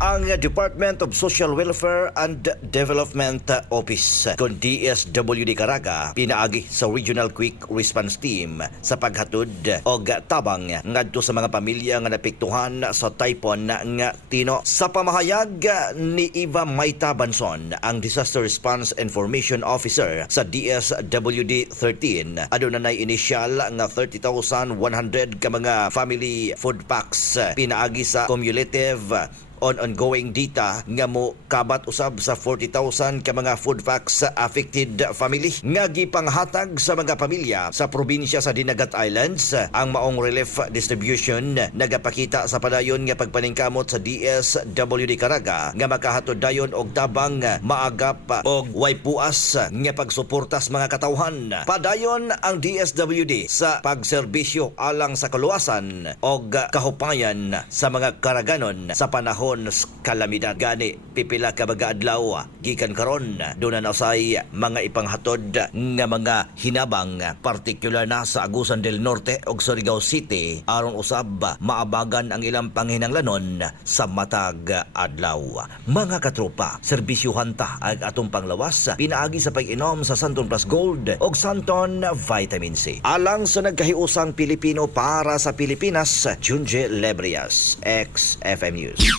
ang Department of Social Welfare and Development Office kon DSWD Caraga pinaagi sa Regional Quick Response Team sa paghatod og tabang ngadto sa mga pamilya nga napektuhan sa typhoon nga Tino. Sa pamahayag ni Eva Mayta Banson, ang Disaster Response Information Officer sa DSWD 13, aduna nay initial nga 30,100 ka mga family food packs pinaagi sa cumulative on ongoing data nga mo kabat usab sa 40,000 ka mga food packs sa affected family nga gipanghatag sa mga pamilya sa probinsya sa Dinagat Islands. Ang maong relief distribution nagapakita sa padayon nga pagpaningkamot sa DSWD Caraga nga makahatod dayon og tabang maagap og way puas nga pagsuporta sa mga katawhan. Padayon ang DSWD sa pagserbisyo alang sa kaluwasan og kahupayan sa mga Karaganon sa panahon kalamidad. Gani pipila ka mga adlaw gikan karon doon na usay mga ipanghatod nga mga hinabang partikular na sa Agusan del Norte ug Surigao City aron usab maabagan ang ilang panghinanglanon sa matag adlaw. Mga katropa, serbisyuhan ta ang atong panglawas pinaagi sa pag-inom sa Santon Plus Gold ug Santon Vitamin C. Alang sa nagkahiusang Pilipino para sa Pilipinas, Junje Lebrias, XFM News.